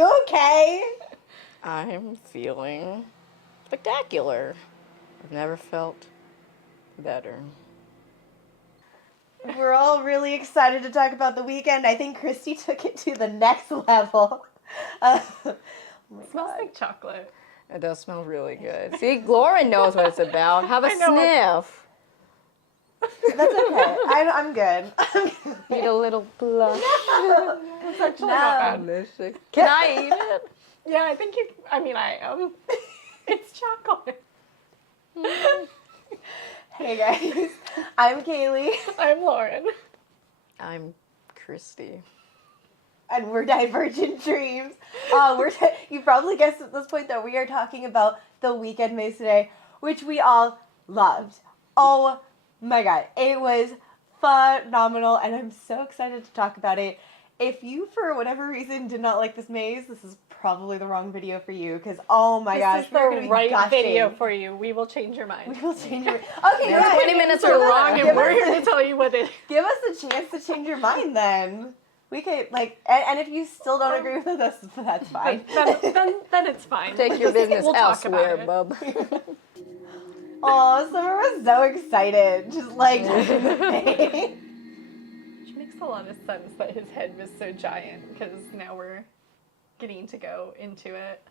you okay? I'm feeling spectacular. I've never felt better. We're all really excited to talk about the Weeknd. I think Christy took it to the next level. Oh It smells like chocolate. It does smell really good. See, Lauren knows what it's about. Have a sniff. That's okay. I'm good. Eat a little blush. It's actually not bad. Delicious. Can I eat it? Yeah, I think I am. It's chocolate. Hey guys, I'm Kaylee. I'm Lauren. I'm Christy. And we're Divergent Dreams. You probably guessed at this point that we are talking about the Weeknd Maze today, which we all loved. Oh my god, it was phenomenal, and I'm so excited to talk about it. If you, for whatever reason, did not like this maze, this is probably the wrong video for you, because oh my gosh, this is the right video for you. We will change your mind. We will change your mind. Okay, yeah, 20 minutes are wrong, and we're here to tell you what it is. Give us a chance to change your mind, then. We could, and if you still don't agree with us, that's fine. Then it's fine. Take your business we'll elsewhere, bub. Oh, Summer was so excited, just like touching the maze. Which makes a lot of sense that his head was so giant, because now we're getting to go into it.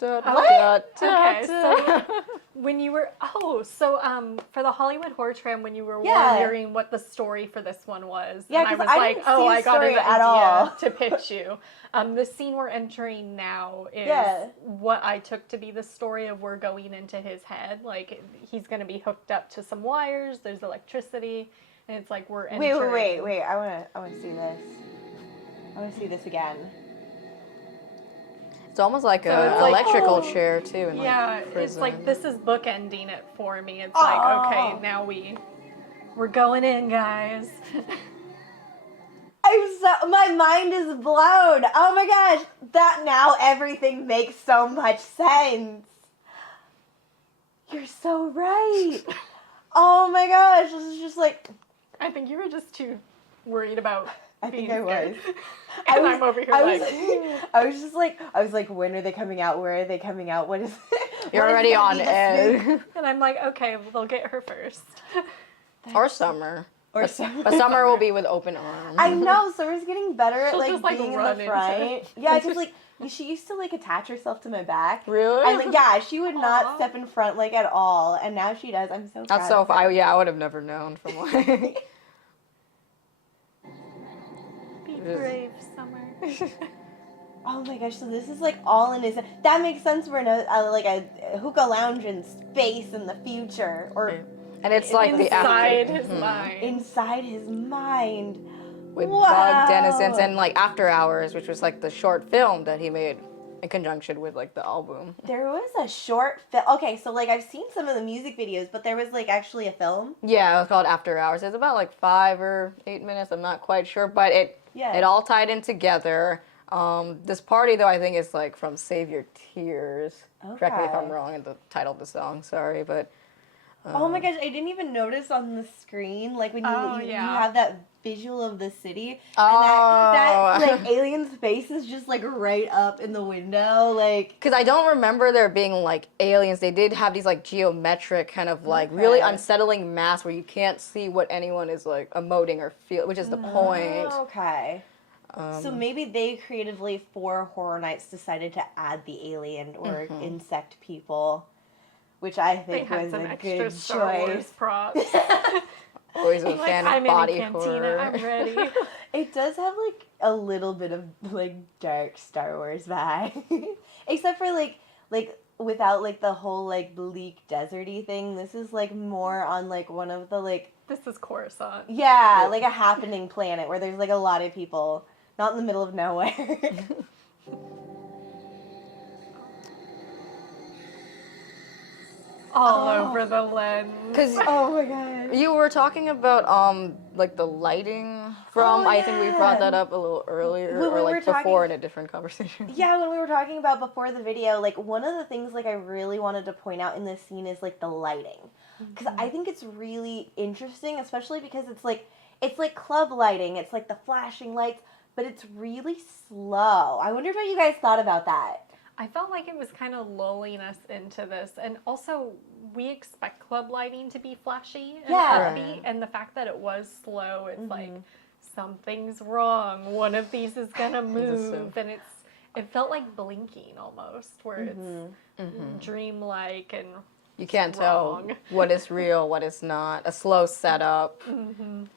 What? Okay, so when you were, for the Hollywood Horror Tram, when you were wondering what the story for this one was, yeah, and I was I like, didn't see I got an at all. idea to pitch you. The scene we're entering now is what I took to be the story of we're going into his head. Like, he's going to be hooked up to some wires, there's electricity, and it's like we're entering. Wait, I want to see this. I want to see this again. It's almost like an electrical chair, too. In it's like, this is bookending it for me. It's like, okay, now we're going in, guys. My mind is blown. Oh my gosh, that now everything makes so much sense. You're so right. Oh my gosh, this is just like... I think you were just too worried about I think I was. I'm over here I was like, when are they coming out? Where are they coming out? What is it? You're already on edge. And I'm like, okay, well, they'll get her first. Or Summer. Or But Summer will be with open arms. I know, Summer's getting better at She'll just, being in the front. Yeah, because she used to attach herself to my back. Really? And she would not step in front at all, and now she does. I'm so proud. That's so funny. I would have never known from Be brave, Summer. Oh my gosh, so this is all in his... That makes sense. We're in a hookah lounge in space in the future. And it's like the inside his mind. Inside his mind. With bug denizens and After Hours, which was the short film that he made in conjunction with the album. There was a short film. Okay, so I've seen some of the music videos, but there was actually a film. Yeah, it was called After Hours. It's about 5 or 8 minutes. I'm not quite sure, but it all tied in together. This party though, I think is from Save Your Tears. Okay. Correct me if I'm wrong in the title of the song. Sorry, but. Oh my gosh, I didn't even notice on the screen, when you have that visual of the city, and that alien space is just, right up in the window, Because I don't remember there being, aliens. They did have these, geometric kind of, really unsettling mass where you can't see what anyone is, emoting or feel, which is the point. Okay. So maybe they creatively, for Horror Nights, decided to add the alien or insect people. Which I think was a good Star Wars choice. Props. Always a fan of body horror. I'm ready. It does have a little bit of dark Star Wars vibe, except for without the whole bleak deserty thing. This is more on one of the This is Coruscant. Yeah, a happening planet where there's a lot of people, not in the middle of nowhere. All over the lens. Because oh my god, you were talking about the lighting from. I think we brought that up a little earlier, or before in a different conversation. Yeah, when we were talking about before the video, one of the things I really wanted to point out in this scene is the lighting, because I think it's really interesting, especially because it's club lighting. It's the flashing lights, but it's really slow. I wondered what you guys thought about that. I felt like it was kind of lulling us into this. And also, we expect club lighting to be flashy and upbeat. And the fact that it was slow, it's like, something's wrong. One of these is going to move. And it felt like blinking almost, where it's dreamlike and you can't tell what is real, what is not. A slow setup. And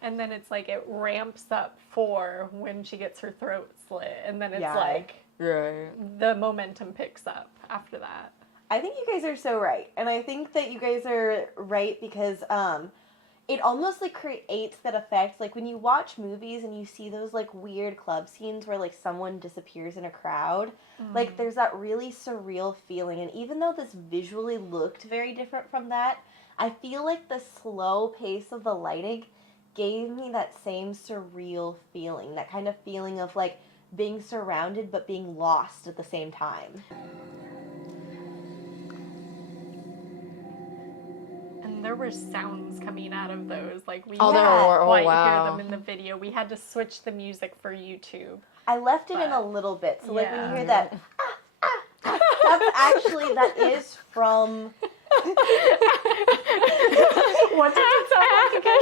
then it's like it ramps up for when she gets her throat slit. And then it's like... Right. The momentum picks up after that. I think you guys are so right. And I think that you guys are right because it almost like creates that effect. Like when you watch movies and you see those like weird club scenes where like someone disappears in a crowd, like there's that really surreal feeling. And even though this visually looked very different from that, I feel like the slow pace of the lighting gave me that same surreal feeling. That kind of feeling of like being surrounded but being lost at the same time. And there were sounds coming out of those. Like we there were. quite hear them in the video. We had to switch the music for YouTube. I left it in a little bit. So like when you hear that, that's actually, that is from... What did it sound like again?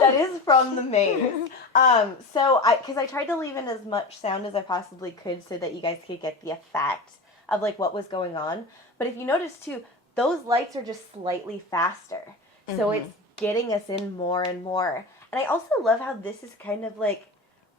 That is from the maze. Because I tried to leave in as much sound as I possibly could so that you guys could get the effect of like what was going on. But if you notice too, those lights are just slightly faster. So it's getting us in more and more. And I also love how this is kind of like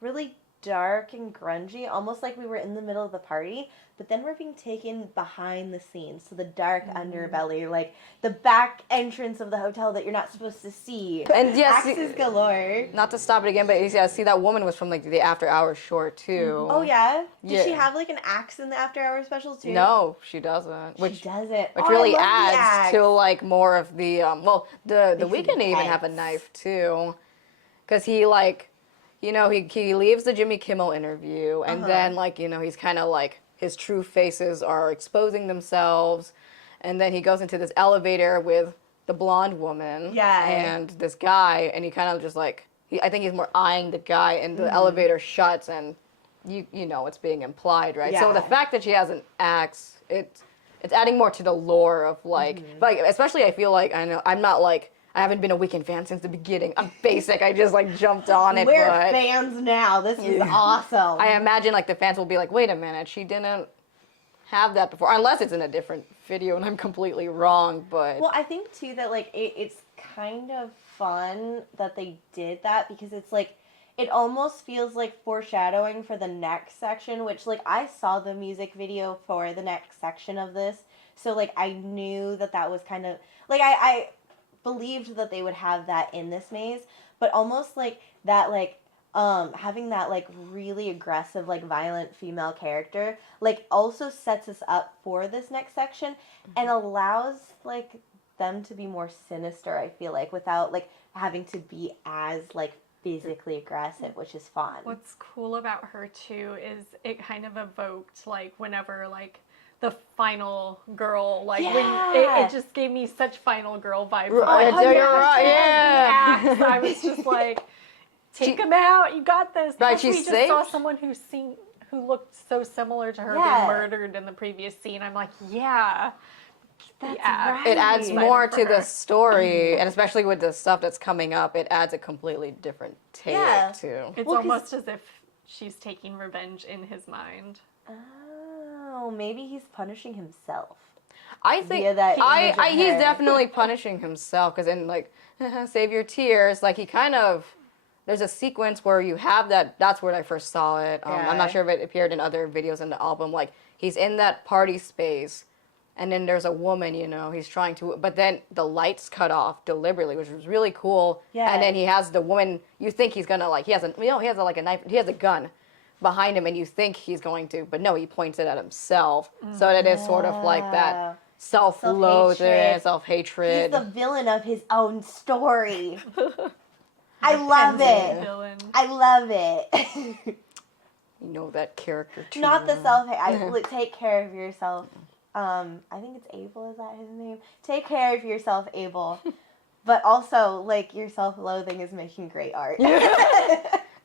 really dark and grungy, almost like we were in the middle of the party, but then we're being taken behind the scenes, so the dark underbelly, like the back entrance of the hotel that you're not supposed to see. And yes, axes galore. Not to stop it again, but I see that woman was from like the After Hours short too. Oh yeah? Did she have like an axe in the After Hours special too? No, she doesn't. Which doesn't. Which really adds to like more of the the Weeknd even have a knife too, because he like. You know, he leaves the Jimmy Kimmel interview, and then, like, you know, he's kind of like, his true faces are exposing themselves, and then he goes into this elevator with the blonde woman and this guy, and he kind of just, like, I think he's more eyeing the guy, and the elevator shuts, and you know it's being implied, right? So the fact that she has an axe, it's adding more to the lore of, like, especially I feel like, I'm not, like, I haven't been a Weeknd fan since the beginning. I'm basic. I just like jumped on it. We're fans now. This is awesome. I imagine like the fans will be like, wait a minute, she didn't have that before. Unless it's in a different video and I'm completely wrong, but... Well, I think too that like it's kind of fun that they did that because it's like, it almost feels like foreshadowing for the next section, which like I saw the music video for the next section of this. So like I knew that was kind of, like I believed that they would have that in this maze, but almost like that, like having that like really aggressive, like violent female character, like also sets us up for this next section and allows like them to be more sinister, I feel like, without like having to be as like physically aggressive, which is fun. What's cool about her too is it kind of evoked like whenever like the final girl, like when it just gave me such final girl vibes. Right, Like, you're right, axe. I was just like, take him out, you got this. Right, we just saw someone who looked so similar to her being murdered in the previous scene. I'm like, that's right. It adds more to the story, and especially with the stuff that's coming up, it adds a completely different take too. It's almost as if she's taking revenge in his mind. Oh, maybe he's punishing himself. I think he's definitely punishing himself because in like Save Your Tears, like he kind of, there's a sequence where you have that's where I first saw it. I'm not sure if it appeared in other videos in the album. Like he's in that party space and then there's a woman, you know, he's trying to, but then the lights cut off deliberately, which was really cool. Yeah. And then he has the woman, you think he's gonna like, he has a knife, he has a gun behind him and you think he's going to, but no, he points it at himself. So it is sort of like that self-loathing, self-hatred. He's the villain of his own story. I love it. I love it. You know that character too. Not the self-hate. Take care of yourself. I think it's Abel, is that his name? Take care of yourself, Abel. But also, like, your self-loathing is making great art.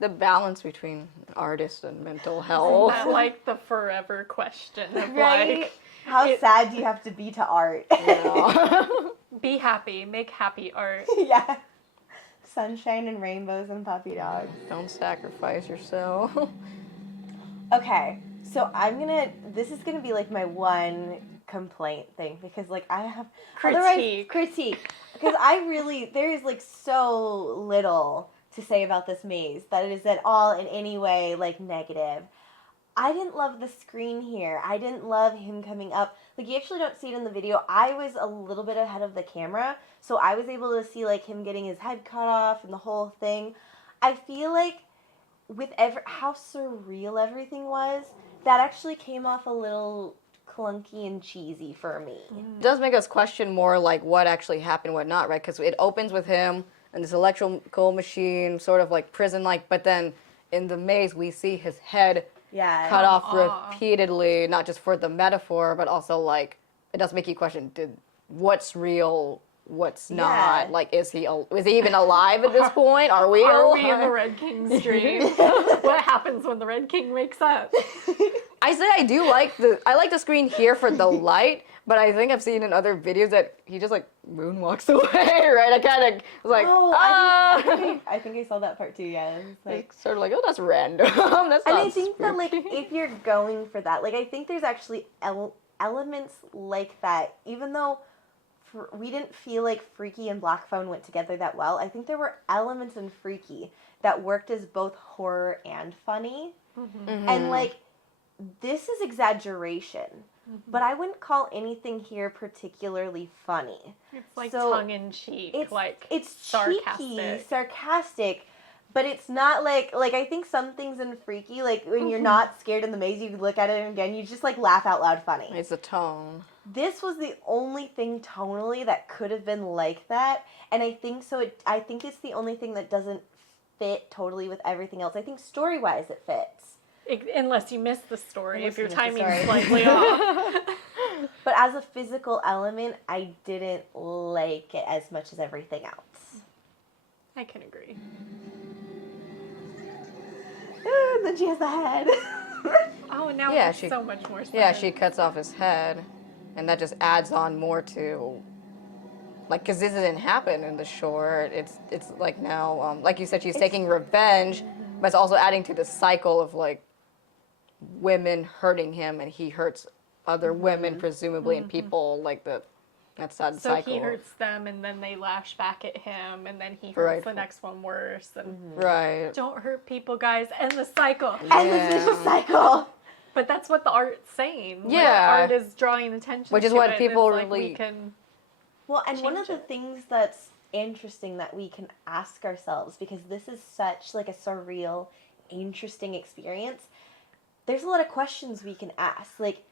the balance between artist and mental health. Isn't that like the forever question of Right? like, How sad do you have to be to art? Yeah. be happy, make happy art. Yeah. Sunshine and rainbows and puppy dogs. Don't sacrifice yourself. Okay, so this is gonna be like my one complaint thing, because like I have critique, because there is like so little to say about this maze that it is at all in any way like negative. I didn't love the screen here. I didn't love him coming up. Like, you actually don't see it in the video. I was a little bit ahead of the camera, so I was able to see like him getting his head cut off and the whole thing. I feel like with how surreal everything was, that actually came off a little clunky and cheesy for me. It does make us question more like what actually happened, what not, right? Because it opens with him and this electrical machine, sort of like prison-like, but then in the maze we see his head cut off repeatedly, not just for the metaphor, but also like it does make you question what's real, what's not. Like, is he even alive at this point? Are we in the Red King's dream? What happens when the Red King wakes up? I say I like the screen here for the light, but I think I've seen in other videos that he just like moonwalks away, right? I kind of was like, I think I saw that part too. Yeah, it's like sort of like, oh, that's random. That's not. And I think spooky. that like if you're going for that, like I think there's actually elements like that, even though we didn't feel like Freaky and Black Phone went together that well. I think there were elements in Freaky that worked as both horror and funny, and like this is exaggeration. But I wouldn't call anything here particularly funny. It's like tongue-in-cheek, it's sarcastic. Cheeky, sarcastic, but it's not like I think some things in Freaky, like when you're not scared in the maze, you look at it and again, you just like laugh out loud funny. It's the tone. This was the only thing tonally that could have been like that, and I think so. I think it's the only thing that doesn't fit totally with everything else. I think story-wise it fits. Unless you miss the story, if your timing's slightly off. But as a physical element, I didn't like it as much as everything else. I can agree. And then she has the head. Oh, now it makes so much more sense. Yeah, she cuts off his head, and that just adds on more to, like, because this didn't happen in the short. It's like now, like you said, she's taking revenge, but it's also adding to the cycle of like women hurting him, and he hurts other women, presumably, and people like that's that cycle. So he hurts them, and then they lash back at him, and then he hurts the next one worse. And Right. Don't hurt people, guys. End the cycle. End the vicious cycle. But that's what the art's saying. Yeah. Like, art is drawing attention Which is to what it, people and it's really... Like we can Well, and one of the things that's interesting that we can ask ourselves, because this is such like a surreal, interesting experience, there's a lot of questions we can ask. Like,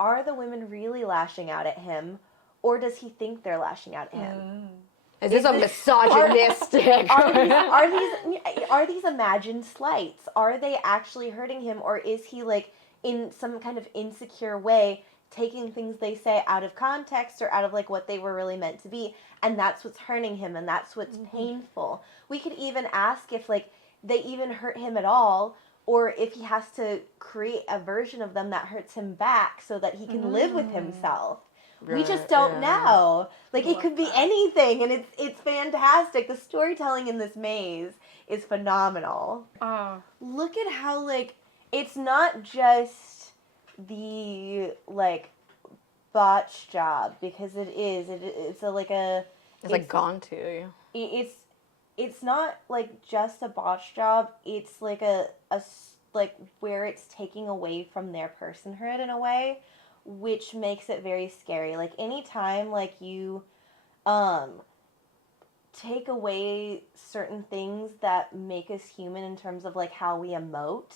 are the women really lashing out at him, or does he think they're lashing out at him? Is this a misogynistic? Are these imagined slights? Are they actually hurting him, or is he like in some kind of insecure way taking things they say out of context or out of like what they were really meant to be, and that's what's hurting him, and that's what's painful? We could even ask if like they even hurt him at all, or if he has to create a version of them that hurts him back so that he can live with himself. We just don't know. Like, it could be anything, and it's fantastic. The storytelling in this maze is phenomenal. Look at how, like, it's not just the, like, botch job, because it is. It's like gone to you. It's not like just a botch job. It's like a like where it's taking away from their personhood in a way, which makes it very scary. Like anytime like you take away certain things that make us human in terms of like how we emote,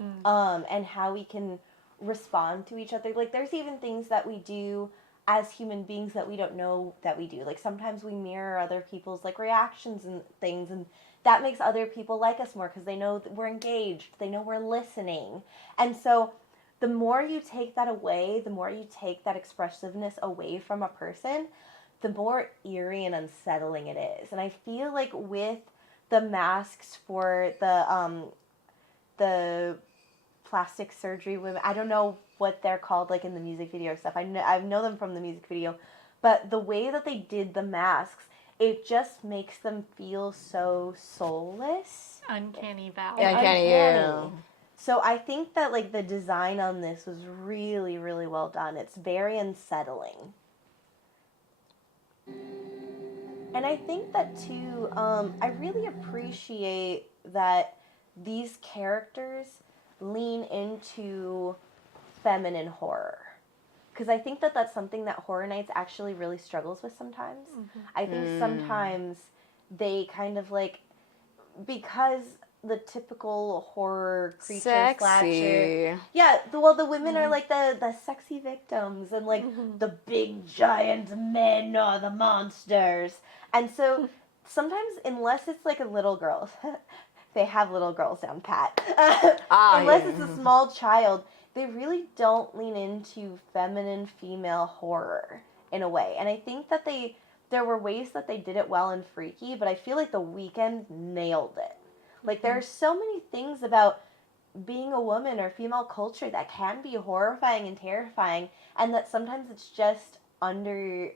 and how we can respond to each other. Like there's even things that we do as human beings that we don't know that we do. Like sometimes we mirror other people's like reactions and things, and that makes other people like us more because they know that we're engaged, they know we're listening. And so the more you take that away, the more you take that expressiveness away from a person, the more eerie and unsettling it is. And I feel like with the masks for the plastic surgery women. I don't know what they're called, like in the music video stuff. I know them from the music video, but the way that they did the masks, it just makes them feel so soulless. Uncanny valley. Uncanny, yeah. So I think that like the design on this was really, really well done. It's very unsettling. And I think that too, I really appreciate that these characters lean into feminine horror. Because I think that that's something that Horror Nights actually really struggles with sometimes. Mm-hmm. I think sometimes they kind of like, because the typical horror creature slasher. Yeah, the women are like the sexy victims, and like the big giant men are the monsters. And so sometimes, unless it's like a little girl, they have little girls down pat. Unless it's a small child, they really don't lean into feminine female horror in a way. And I think that there were ways that they did it well in Freaky, but I feel like The Weeknd nailed it. Like, there are so many things about being a woman or female culture that can be horrifying and terrifying, and that sometimes it's just underused,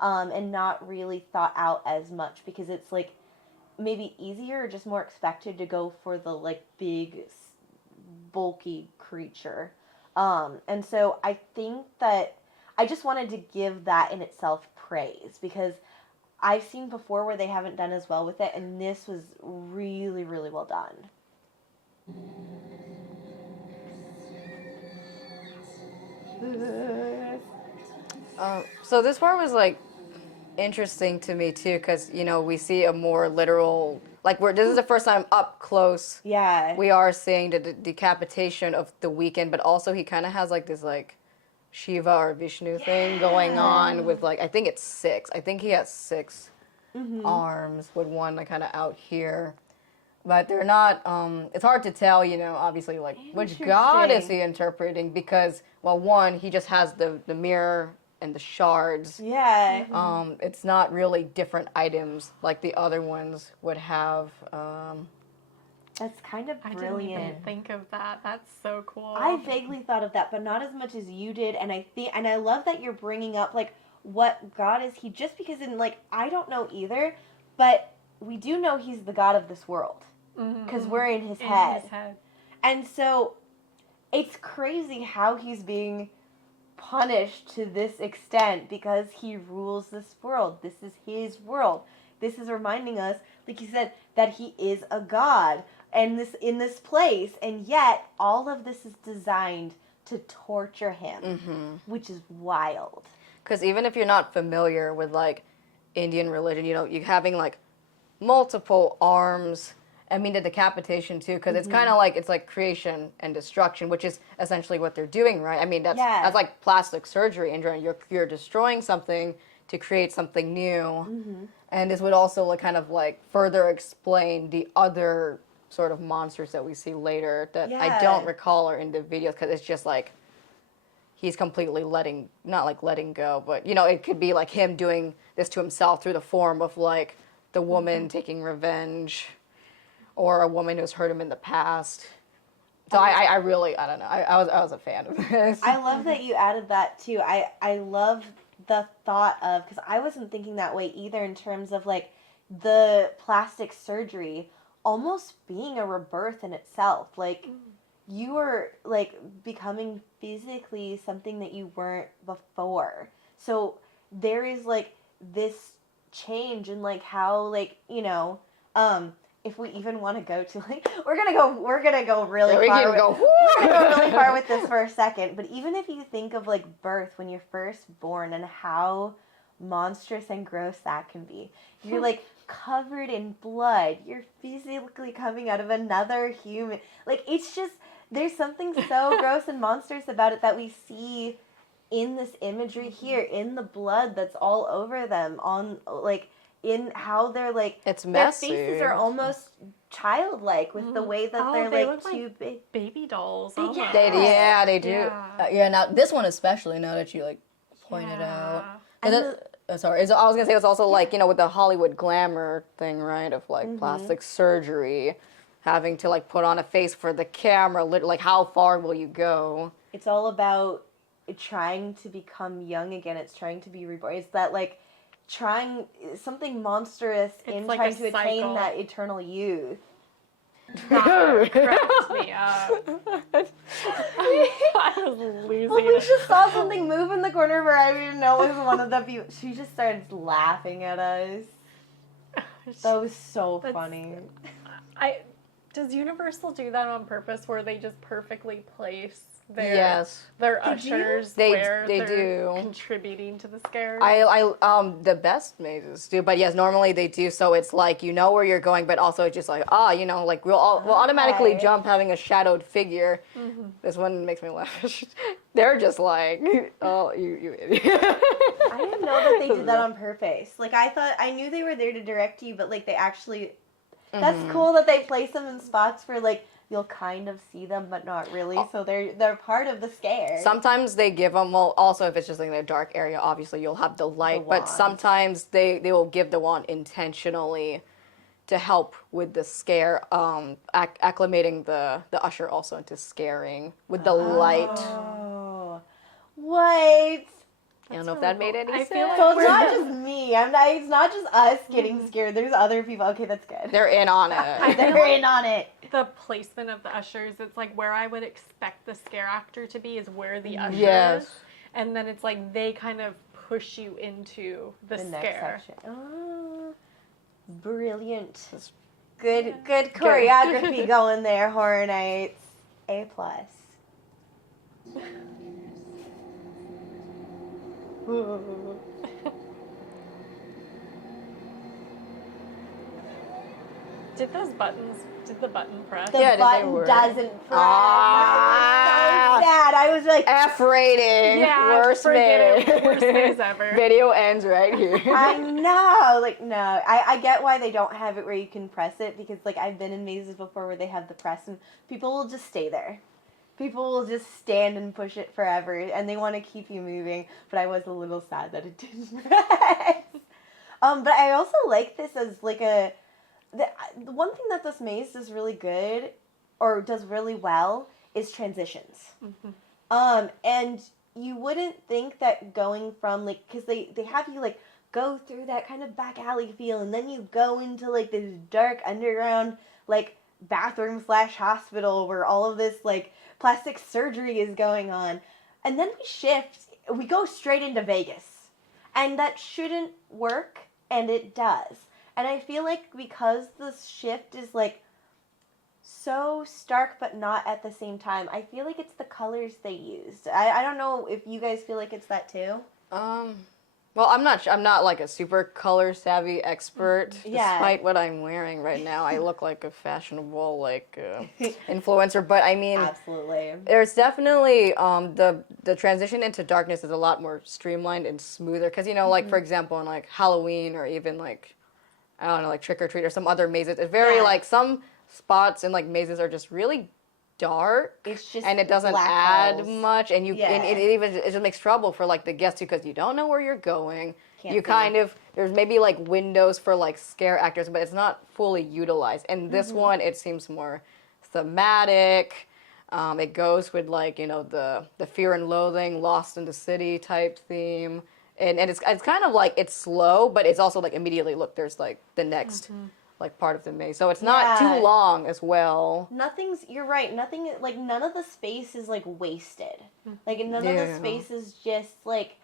and not really thought out as much, because it's, like, maybe easier or just more expected to go for the, like, big, bulky creature. And so I think that I just wanted to give that in itself praise, because I've seen before where they haven't done as well with it, and this was really, really well done. So this part was like interesting to me too, because you know we see a more literal, like this is the first time up close. Yeah. We are seeing the decapitation of the Weeknd, but also he kind of has like this like Shiva or Vishnu thing going on with like, I think it's 6. I think he has 6 arms with one like kind of out here. But they're not, it's hard to tell, you know, obviously like which god is he interpreting, because, well, one, he just has the mirror and the shards. Yeah. It's not really different items like the other ones would have. That's kind of brilliant. I didn't even think of that. That's so cool. I vaguely thought of that, but not as much as you did. And I love that you're bringing up like what god is he? Just because I don't know either, but we do know he's the god of this world because we're in his head. And so it's crazy how he's being punished to this extent because he rules this world. This is his world. This is reminding us, like you said, that he is a god. And in this place, and yet all of this is designed to torture him, which is wild. Because even if you're not familiar with like Indian religion, you know, you're having like multiple arms. I mean, the decapitation too, because it's kind of like it's like creation and destruction, which is essentially what they're doing, right? I mean, that's like plastic surgery, and you're destroying something to create something new, and this would also like kind of like further explain the other sort of monsters that we see later that I don't recall are in the videos, because it's just like he's completely not letting go, but you know, it could be like him doing this to himself through the form of like the woman taking revenge, or a woman who's hurt him in the past. So I really, I don't know, I was a fan of this. I love that you added that too. I love the thought of, because I wasn't thinking that way either, in terms of like the plastic surgery almost being a rebirth in itself. Like you are like becoming physically something that you weren't before. So there is like this change in like how, like, you know, if we even want to go to like, we're gonna go really far. We're gonna go really far with this for a second. But even if you think of like birth, when you're first born, and how monstrous and gross that can be, you're like covered in blood. You're physically coming out of another human. Like, it's just, there's something so gross and monstrous about it that we see in this imagery here, in the blood that's all over them, on like in how they're like, it's messy. Their faces are almost childlike with the way that they're they like look too big. Baby dolls. They do. Yeah. Yeah, now this one especially, now that you like point it out. sorry, I was gonna say it's also like, you know, with the Hollywood glamour thing, right? Of like plastic surgery, having to like put on a face for the camera. Like, how far will you go? It's all about trying to become young again. It's trying to be reborn. It's that like trying something monstrous in like trying a to attain cycle. that eternal youth. That cracked me up. I was losing Well, we it. just saw something move in the corner where I didn't know it was one of the people. She just started laughing at us. That was so funny. Does Universal do that on purpose, where they just perfectly place their ushers where they they're do contributing to the scares? The best mazes do, but yes, normally they do. So it's like you know where you're going, but also it's just like you know, like we'll automatically jump having a shadowed figure. This one makes me laugh. They're just like, oh, you idiot. I didn't know that they did that on purpose. Like I knew they were there to direct you, but like they actually. That's cool that they place them in spots where like you'll kind of see them, but not really. So they're part of the scare. Sometimes they give them. Well, also if it's just like in a dark area, obviously you'll have the light. But sometimes they will give the wand intentionally to help with the scare, acclimating the usher also into scaring with the light. Oh, what? I don't know if that made any sense. Feel like So it's not just me. It's not just us getting scared. There's other people. Okay, that's good. They're in on it. They're in on it. The placement of the ushers, it's like where I would expect the scare actor to be is where the usher is. And then it's like they kind of push you into the scare. Next section. Oh, brilliant. Good choreography going there, Horror Nights. A+. Did the button press? The button doesn't press. So sad. I was like, F rating. Yeah, Worst forget maze. it. Worst maze ever. Video ends right here. I know. Like, no. I get why they don't have it where you can press it, because like I've been in mazes before where they have the press and people will just stay there. People will just stand and push it forever, and they want to keep you moving. But I was a little sad that it didn't press. But I also like this as like the one thing that this maze does really good, or does really well, is transitions. And you wouldn't think that going from like, because they have you like go through that kind of back alley feel, and then you go into like this dark underground like bathroom / hospital where all of this like plastic surgery is going on, and then we go straight into Vegas, and that shouldn't work, and it does. And I feel like because the shift is like so stark but not at the same time, I feel like it's the colors they used. I don't know if you guys feel like it's that too. Well, I'm not like a super color savvy expert. Despite what I'm wearing right now, I look like a fashionable like influencer. But I mean, absolutely, there's definitely the transition into darkness is a lot more streamlined and smoother. Because you know, like for example, in like Halloween or even like I don't know, like Trick or Treat or some other mazes, it's very like some spots in like mazes are just really dark. It's just and it doesn't add much, and it just makes trouble for like the guests because you don't know where you're going. Kind of there's maybe like windows for like scare actors, but it's not fully utilized. And this one, it seems more thematic. It goes with like, you know, the fear and loathing, Lost in the City type theme. And it's kind of like it's slow, but it's also like immediately look, there's like the next like part of the maze. So it's not too long as well. You're right, nothing, like none of the space is like wasted. Like none of the space is just like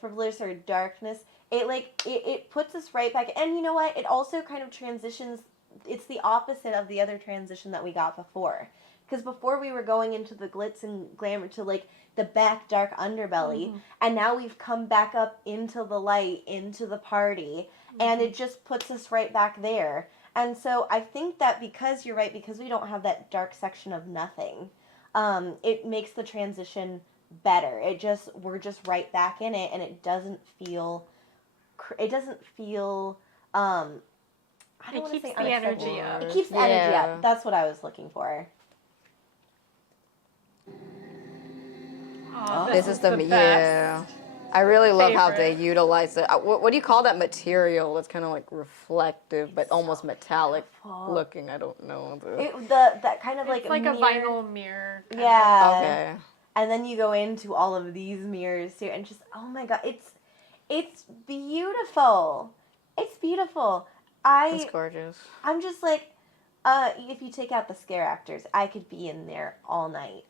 frivolous or darkness. It puts us right back, and you know what? It also kind of transitions, it's the opposite of the other transition that we got before. Because before we were going into the glitz and glamour to like the back dark underbelly, and now we've come back up into the light, into the party, and it just puts us right back there. And so I think that because you're right, because we don't have that dark section of nothing, it makes the transition better. We're just right back in it, and it doesn't feel I don't want to say the energy up. It keeps the energy up. That's what I was looking for. Oh, this is the best. I really love how they favorite. utilize it. What do you call that material? That's kind of like reflective, but almost metallic looking. I don't know. That kind of It's like mirror. a vinyl mirror. Yeah. Okay. And then you go into all of these mirrors too, and just oh my god, it's beautiful. It's beautiful. It's gorgeous. I'm just like, if you take out the scare actors, I could be in there all night.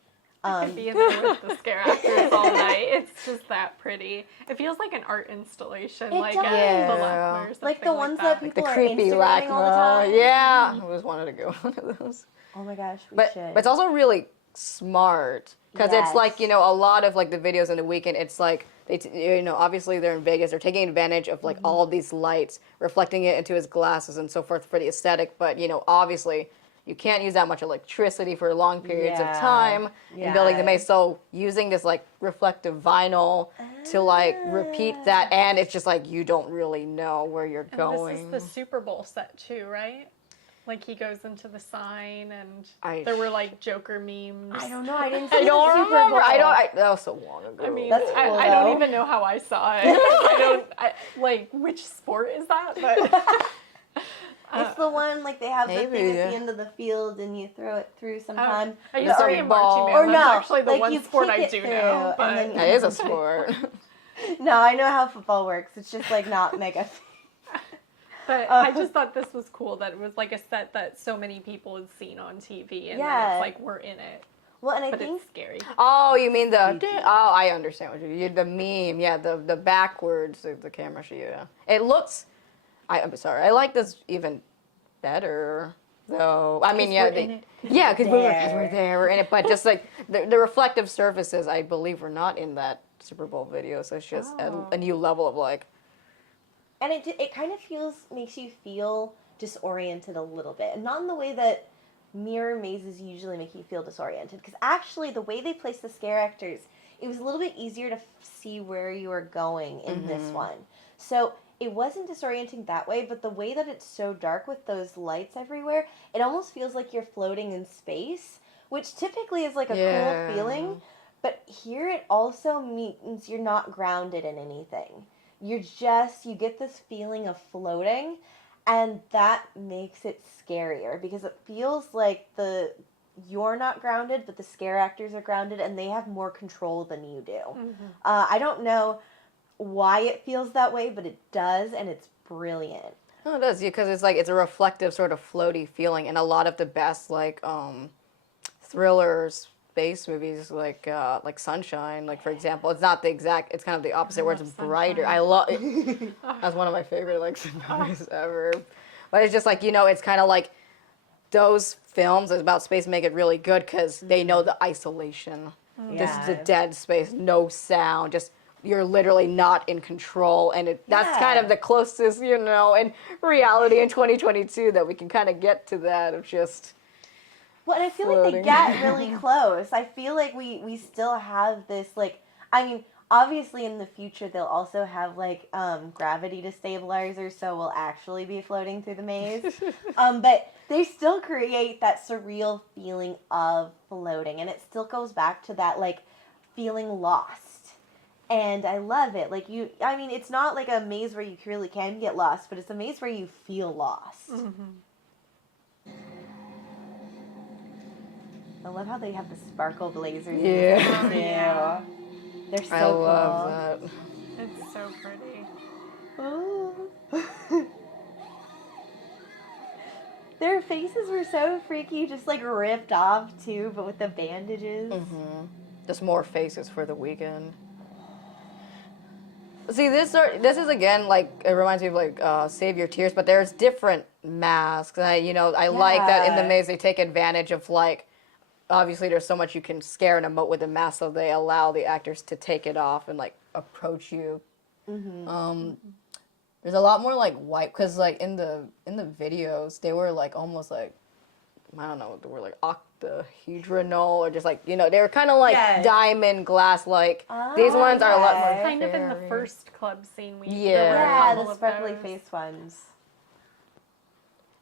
I could be in there with the scare actors all night. It's just that pretty. It feels like an art installation, It like does. the LACMA or something Like the ones that. that people The are creepy Instagramming all the LACMA. time. Yeah, I always wanted to go one of those. Oh my gosh, we But should. it's also really smart because it's like, Yes. a lot of like the videos in the weekend, it's like obviously they're in Vegas, they're taking advantage of like all these lights, reflecting it into his glasses and so forth for the aesthetic, but obviously you can't use that much electricity for long periods of time in building the maze, so using this like reflective vinyl to like repeat that, and it's just like you don't really know where you're going. This is the Super Bowl set too, right? Like he goes into the sign, and there were like Joker memes. I don't know. I didn't see I don't the Super remember. Bowl. That was so long ago. I mean, That's cool, I don't though. even know how I saw it. Like, which sport is that? But It's the one like they have the Maybe, thing at yeah. the end of the field and you throw it through sometimes. I used to be a marching band. Or That's no, actually the like one you sport kick I it do through, know. and But then That is a sport. No, I know how football works. It's just like not mega. But I just thought this was cool that it was like a set that so many people had seen on TV, and then it's like we're in it. Well, and I But think it's scary. Oh, you mean I understand what you mean. The meme, yeah, the backwards, the camera shot, yeah. It looks, I'm sorry, I like this even better, though. I mean, yeah, because we're there, we're in it, but just like the reflective surfaces, I believe, were not in that Super Bowl video, so it's just a new level of like. And it kind of makes you feel disoriented a little bit, and not in the way that mirror mazes usually make you feel disoriented, because actually the way they place the scare actors, it was a little bit easier to see where you were going in this one. So it wasn't disorienting that way, but the way that it's so dark with those lights everywhere, it almost feels like you're floating in space, which typically is like a cool feeling, but here it also means you're not grounded in anything. You get this feeling of floating, and that makes it scarier because it feels like you're not grounded, but the scare actors are grounded, and they have more control than you do. I don't know why it feels that way, but it does, and it's brilliant. Oh, it does, because it's a reflective sort of floaty feeling, and a lot of the best like thrillers, space movies like Sunshine, like for example, it's not the exact, it's kind of the opposite where it's brighter. I love it. That's one of my favorite like movies ever. But it's just like, it's kind of like those films about space make it really good because they know the isolation. This is the dead space, no sound, just you're literally not in control, and that's kind of the closest, in reality in 2022 that we can kind of get to that of just. Well, and I feel like they get really close. I feel like we still have this, like, I mean, obviously in the future they'll also have, like, gravity destabilizers, so we'll actually be floating through the maze. But they still create that surreal feeling of floating, and it still goes back to that, like, feeling lost. And I love it. Like, it's not like a maze where you really can get lost, but it's a maze where you feel lost. I love how they have the sparkle blazers. Yeah. They're so I love that. It's so pretty. Oh. Their faces were so freaky, just like ripped off too, but with the bandages. Just more faces for the weekend. See, this is again like it reminds me of like Save Your Tears, but there's different masks. I like that in the maze they take advantage of like. Obviously, there's so much you can scare and emote with the mask, so they allow the actors to take it off and like approach you. There's a lot more like white, because like in the videos they were like almost like, I don't know, they were like octahedronal or just like they were kind of like diamond glass like. These ones are a lot more kind of in the first club scene. The sparkly face ones.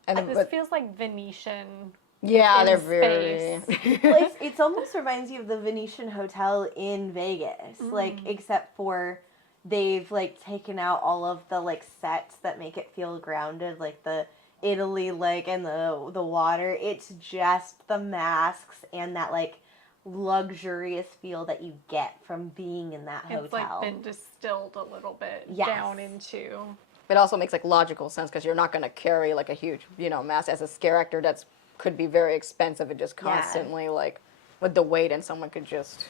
And this feels like Venetian. Yeah, they're very. Well, it's almost reminds you of the Venetian Hotel in Vegas, like except for they've like taken out all of the like sets that make it feel grounded, like the Italy lake and the water. It's just the masks and that like luxurious feel that you get from being in that hotel. It's like been distilled a little bit down into. It also makes like logical sense because you're not going to carry like a huge, you know, mask as a scare actor. That's could be very expensive and just constantly like with the weight, and someone could just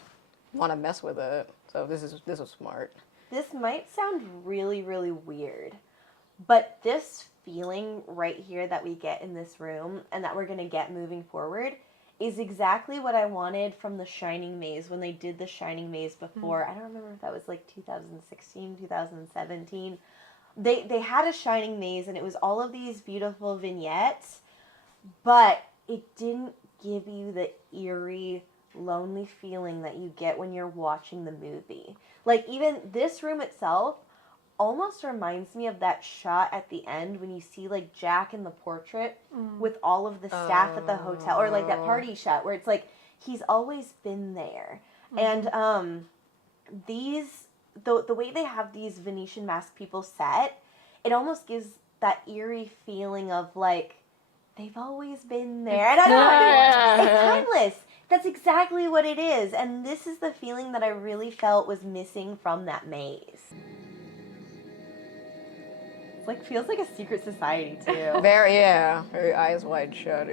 want to mess with it. So this was smart. This might sound really, really weird, but this feeling right here that we get in this room and that we're going to get moving forward is exactly what I wanted from the Shining Maze when they did the Shining Maze before. I don't remember if that was like 2016, 2017. They had a Shining Maze and it was all of these beautiful vignettes, but it didn't give you the eerie, lonely feeling that you get when you're watching the movie. Like, even this room itself almost reminds me of that shot at the end when you see, like, Jack in the portrait with all of the staff at the hotel, or, like, that party shot where it's like, he's always been there. And the way they have these Venetian masked people set, it almost gives that eerie feeling of, like, they've always been there. And I don't know, it's timeless. That's exactly what it is. And this is the feeling that I really felt was missing from that maze. It's like, feels like a secret society, too. Very eyes wide shut.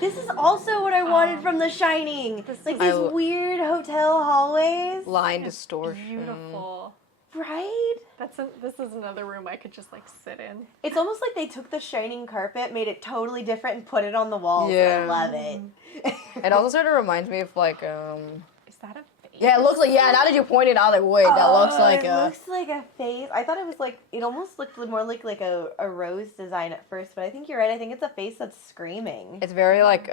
This is also what I wanted from The Shining. Like these weird hotel hallways. Line distortion. Beautiful. Right? This is another room I could just like sit in. It's almost like they took the Shining carpet, made it totally different, and put it on the walls. Yeah. I love it. It also sort of reminds me of like Is that a face? yeah, it looks like now that you pointed out, like wait, that looks like it looks like a face. I thought it was like, it almost looked more like a rose design at first, but I think you're right. I think it's a face that's screaming. It's very like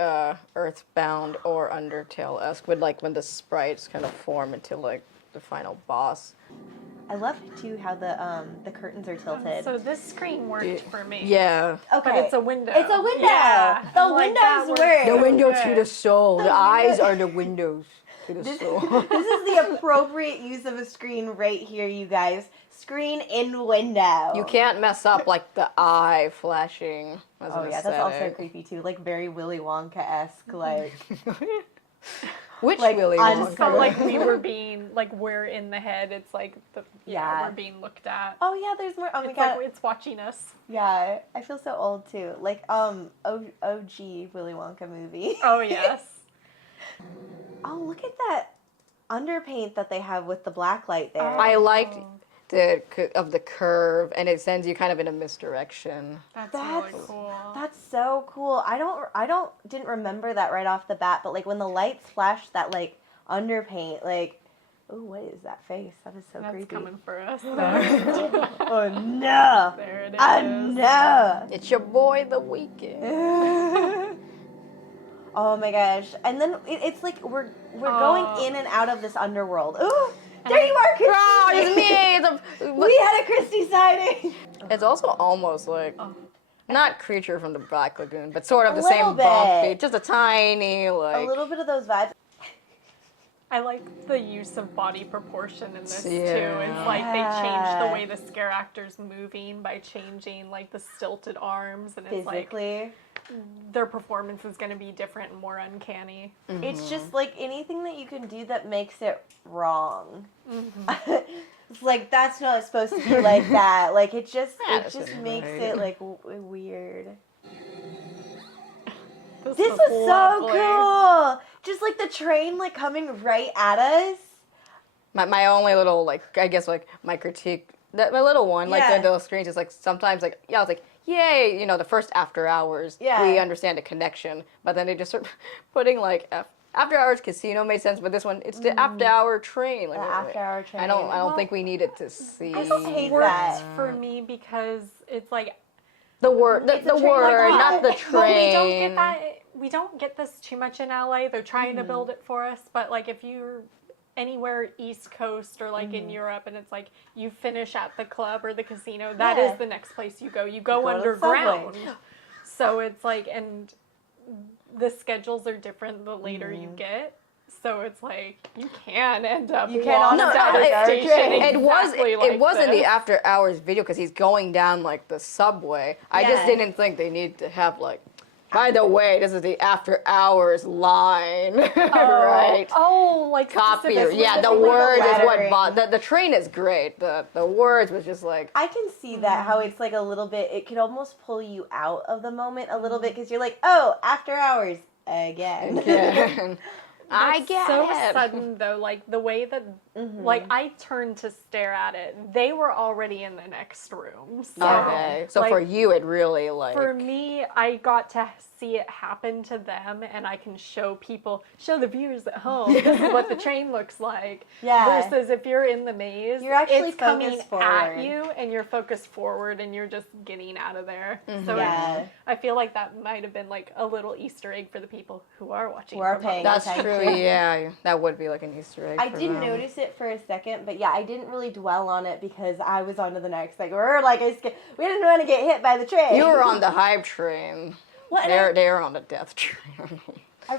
Earthbound or Undertale-esque, with like when the sprites kind of form into like the final boss. I love too how the curtains are tilted. So this screen worked for me. Yeah. Okay. But it's a window. It's a window. Yeah. The windows work. The window to the soul. The eyes are the windows to the soul. This is the appropriate use of a screen right here, you guys. Screen in window. You can't mess up like the eye flashing as an that's also aesthetic. creepy too. Like very Willy Wonka-esque, like. Which like, Willy I Wonka? just felt like we're in the head. It's like we're being looked at. Oh yeah, there's more. Oh my It's god, like it's watching us. yeah, I feel so old too. Like OG Willy Wonka movie. Oh yes. Oh, look at that underpaint that they have with the black light there. I liked the curve, and it sends you kind of in a misdirection. That's really cool. That's so cool. I didn't remember that right off the bat, but like when the lights flashed that like underpaint, like, oh, what is that face? That is so creepy. That's coming for us. Oh no! There it is. Oh no! It's your boy, The Weeknd. Oh my gosh! And then it's like we're going in and out of this underworld. Ooh, there you are, Christy. Oh, it's me. We had a Christy sighting. It's also almost like not Creature from the Black Lagoon, but sort of the little same bit. bumpy, just a tiny like. A little bit of those vibes. I like the use of body proportion in this too. Yeah. It's like they changed the way the scare actor's moving by changing like the stilted arms, and it's Physically. like their performance is going to be different and more uncanny. Mm-hmm. It's just like anything that you can do that makes it wrong. It's like that's not supposed to be like that. Like it just makes it like weird. This is so lovely. cool. Just like the train like coming right at us. My only little like I guess like my critique my little one like Yeah. the little screens is like sometimes like I was like yay, you know, the first After Hours, we understand a connection, but then they just start putting like After Hours Casino made sense, but this one it's the After Hour train. Like, The After Hour train. I don't think we needed to see I just hate Works that. for me because it's like the word, the It's a train word, like not the that. train. but we don't get that. We don't get this too much in LA. They're trying to build it for us, but like if you're anywhere East Coast or like in Europe, and it's like you finish at the club or the casino, that is the next place you go. You go to the underground. subway. So it's like, and the schedules are different the later you get. So it's like you can end up You can lost at a station it was in the this. after hours video because he's going down like the subway. I just didn't think they need to have like. By the way, this is the after hours line, right? Oh, like Copy. specific- Yeah, the word is what. The train is great. The words was just like. I can see that how it's like a little bit. It could almost pull you out of the moment a little bit because you're like, oh, after hours again. I get so it. sudden though, like the way that like I turned to stare at it, they were already in the next room. So, Okay, so like, for you, it really like. for me, I got to see it happen to them, and I can show the viewers at home, this is what the train looks like. Yeah. Versus if you're in the maze, You're actually it's coming focused at forward. you, and you're focused forward, and you're just getting out of there. So Yeah. I feel like that might have been like a little Easter egg for the people who are watching. Who are from home. paying That's attention. true. Yeah, that would be like an Easter egg. I for did them. notice it for a second, but yeah, I didn't really dwell on it because I was on to the next. Like, we didn't want to get hit by the train. You were on the hype train. What? And They're on the death train. I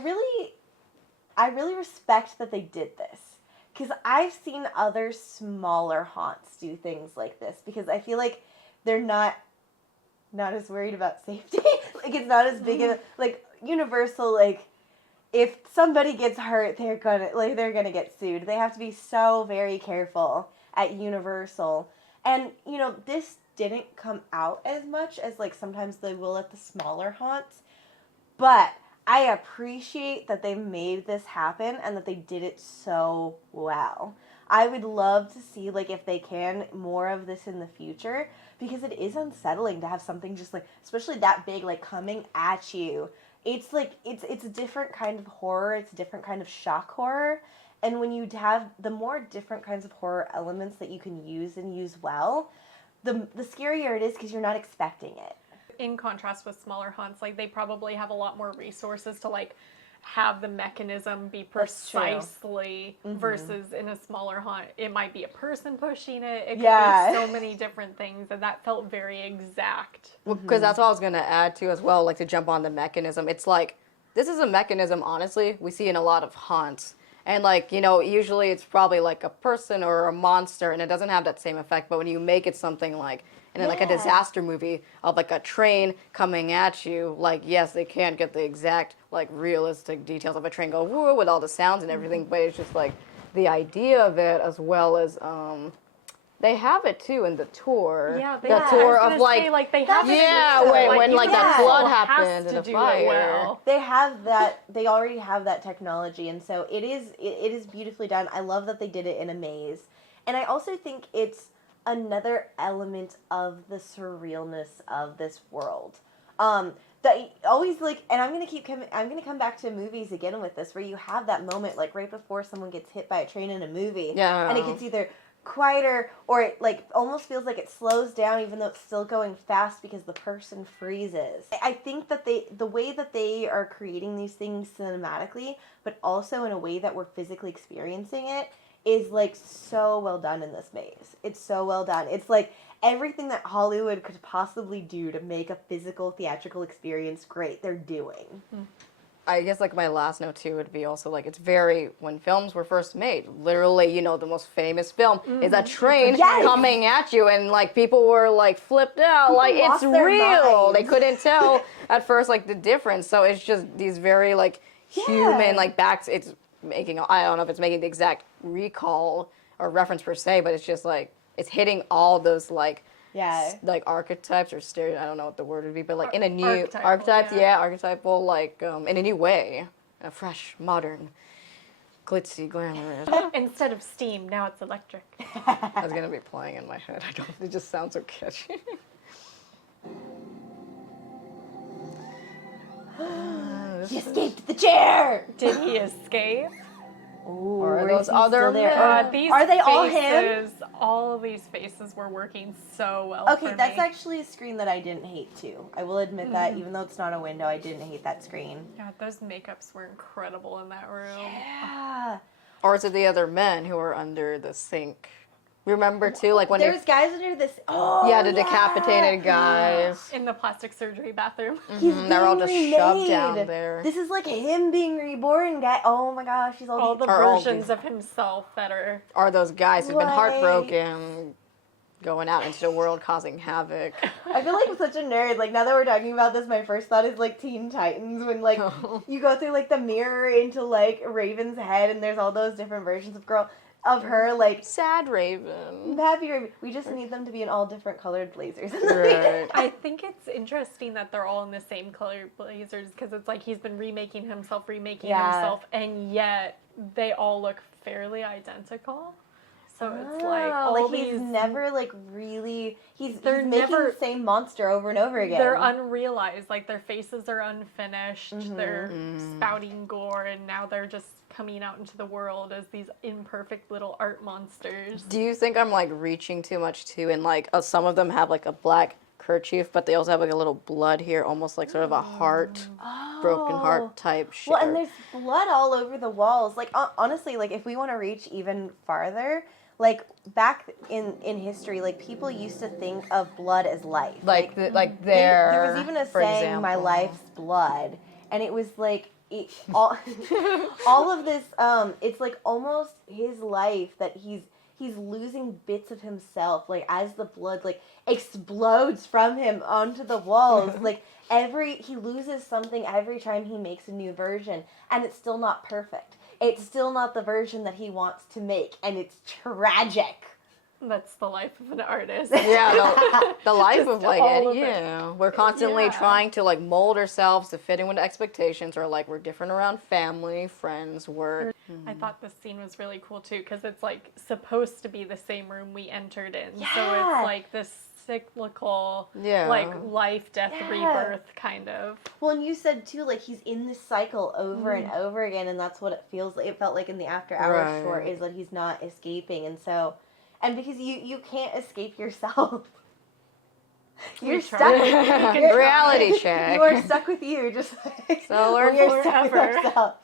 really respect that they did this because I've seen other smaller haunts do things like this because I feel like they're not as worried about safety. Like it's not as big of like Universal. Like if somebody gets hurt, they're gonna get sued. They have to be so very careful at Universal, and this didn't come out as much as like sometimes they will at the smaller haunts, but I appreciate that they made this happen and that they did it so well. I would love to see like if they can more of this in the future because it is unsettling to have something just like especially that big like coming at you. It's like it's a different kind of horror, it's a different kind of shock horror. And when you have the more different kinds of horror elements that you can use and use well, the scarier it is because you're not expecting it. In contrast with smaller haunts, like they probably have a lot more resources to like have the mechanism be That's true. precisely versus in a smaller haunt, it might be a person pushing it. It could Yeah. be so many different things, and that felt very exact. Because that's what I was going to add to as well, like to jump on the mechanism. It's like, this is a mechanism, honestly, we see in a lot of haunts. And like, usually it's probably like a person or a monster and it doesn't have that same effect. But when you make it something like, and then like a disaster movie of like a train coming at you, like, yes, they can't get the exact like realistic details of a train go woo with all the sounds and everything, but it's just like the idea of it as well as, they have it too in the tour. Yeah, the tour of like, they have it in the yeah, tour. when like that Universal flood has happened to in the do it fire. well. They have that. They already have that technology, and so it is beautifully done. I love that they did it in a maze, and I also think it's another element of the surrealness of this world. That always like, and I'm gonna come back to movies again with this, where you have that moment like right before someone gets hit by a train in a movie, and it gets either quieter or it like almost feels like it slows down even though it's still going fast because the person freezes. I think that the way that they are creating these things cinematically but also in a way that we're physically experiencing it is like so well done in this maze. It's so well done. It's like everything that Hollywood could possibly do to make a physical theatrical experience great, they're doing. I guess like my last note too would be also like it's very when films were first made, literally, the most famous film is a train coming at you and like people were like flipped out, people like it's real. They couldn't tell at first like the difference. So it's just these very like human like backs it's making I don't know if it's making the exact recall or reference per se, but it's just like it's hitting all those like like archetypes or stereo I don't know what the word would be, but like in a new archetypal like in a new way, a fresh, modern, glitzy, glamorous. Instead of steam, now it's electric. That's gonna be playing in my head. It just sounds so catchy. He escaped the chair! Did he escape? Ooh, or are those other men? Are they all him? All of these faces were working so well. Okay, that's actually a screen that I didn't hate too. I will admit that, even though it's not a window, I didn't hate that screen. God, those makeups were incredible in that room. Yeah. Or is it the other men who are under the sink Remember too, like when there's guys under this. Oh, yeah, the decapitated guys in the plastic surgery bathroom. They're all just shoved down there. This is like him being reborn, guy. Oh my gosh, he's all the versions of himself that are those guys who've been heartbroken, going out into the world causing havoc. I feel like I'm such a nerd. Like, now that we're talking about this, my first thought is like Teen Titans, when like you go through like the mirror into like Raven's head, and there's all those different versions of her, like sad Raven, happy Raven. We just need them to be in all different colored blazers. Right. I think it's interesting that they're all in the same colored blazers, because it's like he's been remaking himself, and yet they all look fairly identical. So it's like all he's these never like really he's making the same monster over and over again. They're unrealized. Like their faces are unfinished. They're spouting gore, and now they're just coming out into the world as these imperfect little art monsters. Do you think I'm like reaching too much too? And like some of them have like a black kerchief, but they also have like a little blood here, almost like sort of a heart, broken heart type shit. Well, and there's blood all over the walls. Like honestly, like if we want to reach even farther, like back in history, like people used to think of blood as life. There was even a saying, "My life's blood," and it was like all of this. It's like almost his life that he's losing bits of himself, like as the blood like explodes from him onto the walls. Like he loses something every time he makes a new version, and it's still not perfect. It's still not the version that he wants to make, and it's tragic. That's the life of an artist. Yeah, the life of like it. Yeah, we're constantly trying to like mold ourselves to fit in with expectations, or like we're different around family, friends, work. I thought this scene was really cool too, because it's like supposed to be the same room we entered in. Yeah. So it's like this cyclical, like life, death, rebirth kind of. Well, and you said too, like he's in this cycle over and over again, and that's what it feels like. It felt like in the After Hours short is that he's not escaping, and so. And because you can't escape yourself. You're stuck with reality check. You are stuck with you, just like so we're stuck with ourselves.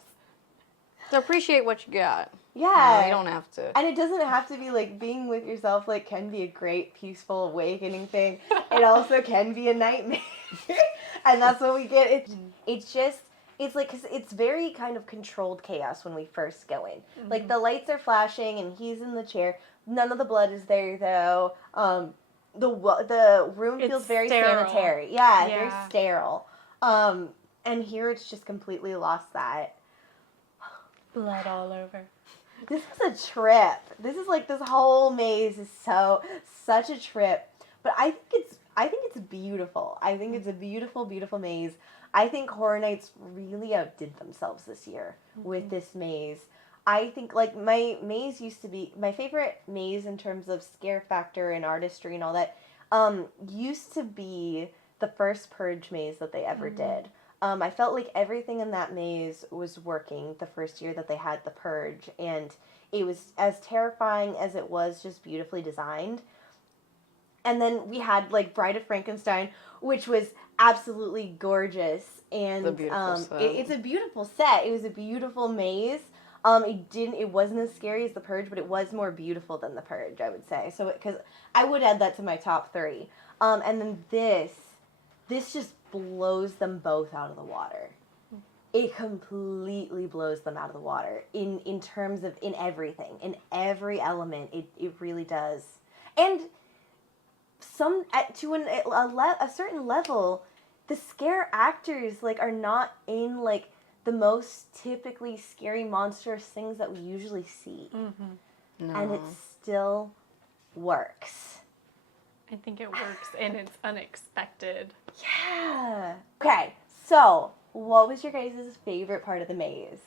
So appreciate what you got. Yeah. You don't have to. And it doesn't have to be like being with yourself, like can be a great peaceful awakening thing. It also can be a nightmare. And that's what we get. It's like, cause it's very kind of controlled chaos when we first go in. Like the lights are flashing and he's in the chair. None of the blood is there though. The room feels very sanitary. Yeah, very sterile. And here it's just completely lost that. Blood all over. This was a trip. This is like this whole maze is such a trip. But I think it's beautiful. I think it's a beautiful, beautiful maze. I think Horror Nights really outdid themselves this year with this maze. I think, like, my maze used to be, my favorite maze in terms of scare factor and artistry and all that, used to be the first Purge maze that they ever did. I felt like everything in that maze was working the first year that they had the Purge, and it was as terrifying as it was just beautifully designed. And then we had, like, Bride of Frankenstein, which was absolutely gorgeous, and it's a beautiful set. It was a beautiful maze. It wasn't as scary as the Purge, but it was more beautiful than the Purge, I would say. So, because I would add that to my top 3. And then this just blows them both out of the water. It completely blows them out of the water in terms of, in everything, in every element. It really does. And to a certain level, the scare actors, like, are not in, like, the most typically scary monstrous things that we usually see. No. And it still works. I think it works, and it's unexpected. Yeah. Okay, so what was your guys' favorite part of the maze?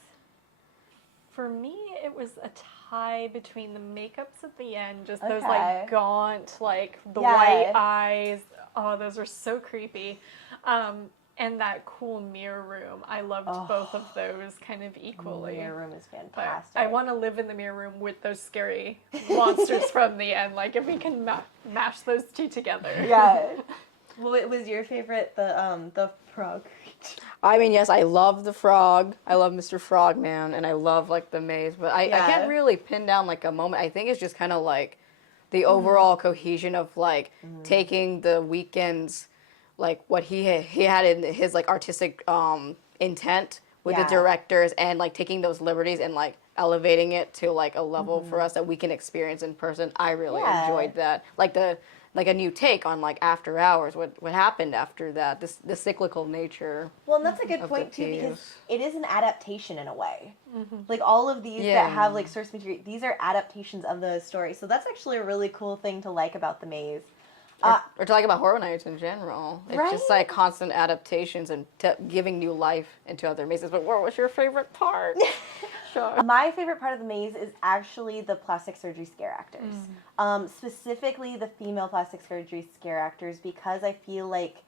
For me, it was a tie between the makeups at the end, just those like gaunt, like the white eyes. Oh, those were so creepy. And that cool mirror room. I loved both of those kind of equally. The mirror room is fantastic. But I want to live in the mirror room with those scary monsters from the end. Like, if we can mash those two together. Yeah. What was your favorite? The frog. I mean, yes, I love the frog. I love Mr. Frogman, and I love, like, the maze. But I can't really pin down, like, a moment. I think it's just kind of, like, the overall cohesion of like taking the Weeknd's like what he had in his like artistic intent with the directors and like taking those liberties and like elevating it to like a level for us that we can experience in person. I really enjoyed that. Like a new take on like After Hours, what happened after that, the cyclical nature. Well, and that's a good point too, because it is an adaptation in a way. Like all of these that have like source material, these are adaptations of the story. So that's actually a really cool thing to like about the maze. Or talking about Horror Nights in general. It's just like constant adaptations and giving new life into other mazes. But what was your favorite part? Sure. My favorite part of the maze is actually the plastic surgery scare actors. Specifically the female plastic surgery scare actors, because I feel like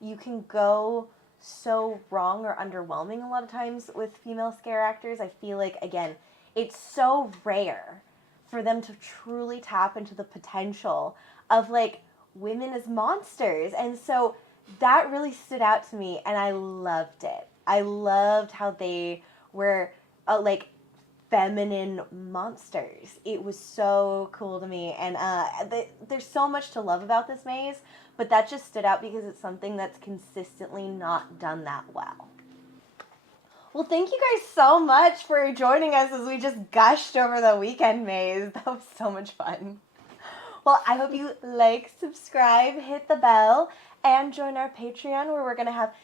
you can go so wrong or underwhelming a lot of times with female scare actors. I feel like, again, it's so rare for them to truly tap into the potential of like women as monsters, and so that really stood out to me, and I loved it. I loved how they were like feminine monsters. It was so cool to me, and there's so much to love about this maze, but that just stood out because it's something that's consistently not done that well. Well, thank you guys so much for joining us as we just gushed over the Weeknd maze. That was so much fun. Well, I hope you like, subscribe, hit the bell, and join our Patreon where we're going to have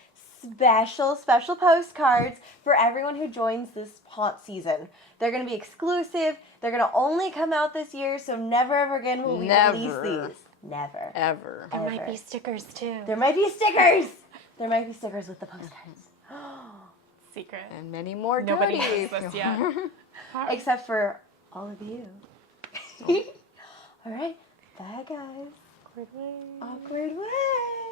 special postcards for everyone who joins this haunt season. They're going to be exclusive. They're going to only come out this year, so never ever again will we release these. Never. Ever. There might be stickers too. There might be stickers. There might be stickers with the postcards. Secret. And many more Nobody goodies. knows this yet. Except for all of you. All right. Bye, guys. Awkward way. Awkward way.